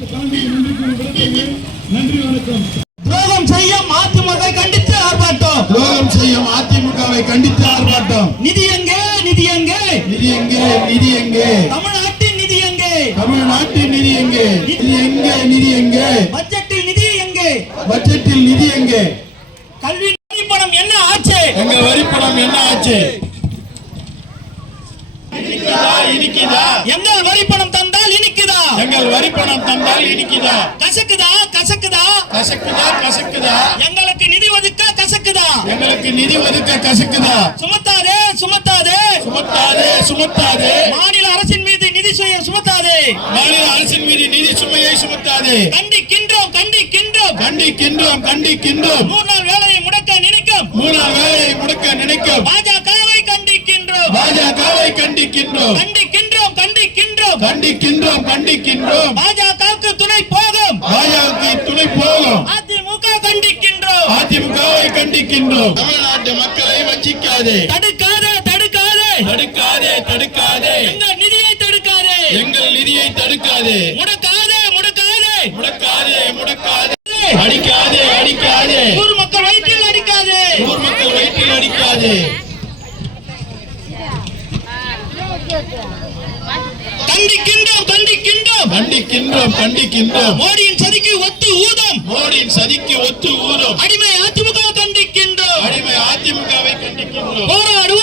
நன்றி வணக்கம். துரோகம் செய்யும் அதிமுகவை கண்டித்து ஆர்ப்பாட்டம். துரோகம் செய்யும் அதிமுகவை கண்டித்து ஆர்ப்பாட்டம். நிதி எங்கே? நிதி எங்கே? நிதி எங்கே? நிதி எங்கே? தமிழ்நாட்டின் நிதி எங்கே? தமிழ்நாட்டின் நிதி எங்கே? நிதி எங்கே? நிதி எங்கே? பட்ஜெட்டில் நிதி எங்கே? பட்ஜெட்டில் நிதி எங்கே? கல்வி வரிப்பணம் என்ன ஆச்சு? எங்க வரிப்பணம் என்ன ஆச்சு? இனிக்குதா? எங்கள் வரிப்பணம் தந்தால் இனிக்குதா? எங்கள் வரிப்பணம் தந்தால் இனிக்குதா? கசக்குதா? கசக்குதா? கசக்குதா? கசக்குதா? எங்களுக்கு நிதி ஒதுக்க கசக்குதா? எங்களுக்கு நிதி ஒதுக்க கசக்குதா? சுமத்தாதே சுமத்தாதே சுமத்தாதே சுமத்தாதே. மாநில அரசின் மீது நிதி சுமையை சுமத்தாதே. மாநில அரசின் மீது நிதி சுமையை சுமத்தாதே. கண்டிக்கின்றோம் கண்டிக்கின்றோம் கண்டிக்கின்றோம் கண்டிக்கின்றோம். 3 நாள் வேலையை முடக்க நினைக்கும் 3 நாள் வேலையை முடக்க நினைக்கும் பாஜகவை கண்டிக்கின்றோம். பாஜகவை கண்டிக்கின்றோம். கண்டிக்கின்றோம் கண்டிக்கின்றோம் கண்டிக்கின்றோம் கண்டிக்கின்றோம். பாஜகவுக்கு துணை போகும். பாஜகவுக்கு துணை போகும். அதிமுக கண்டிக்கின்றோம். அதிமுகவை கண்டிக்கின்றோம். தமிழ்நாட்டு மக்களை வஞ்சிக்காதே. தடுக்காதே தடுக்காதே தடுக்காதே தடுக்காதே. எங்கள் நிதியை தடுக்காதே. எங்கள் நிதியை தடுக்காதே. முடக்காதே முடக்காதே முடக்காதே முடக்காதே. அடிக்காதே அடிக்காதே. ஊர் மக்கள் வயிற்றில் அடிக்காதே. ஊர் மக்கள் வயிற்றில் அடிக்காதே. கண்டிக்கின்றோம் கண்டிக்கின்றோம் கண்டிக்கின்றோம் கண்டிக்கின்றோம். மோடியின் சதிக்கு ஒத்து ஊதும். மோடியின் சதிக்கு ஒத்து ஊதும் அடிமை அதிமுக கண்டிக்கின்றோம். அடிமை அதிமுகவை கண்டிக்கின்றோம். போராடுவோம்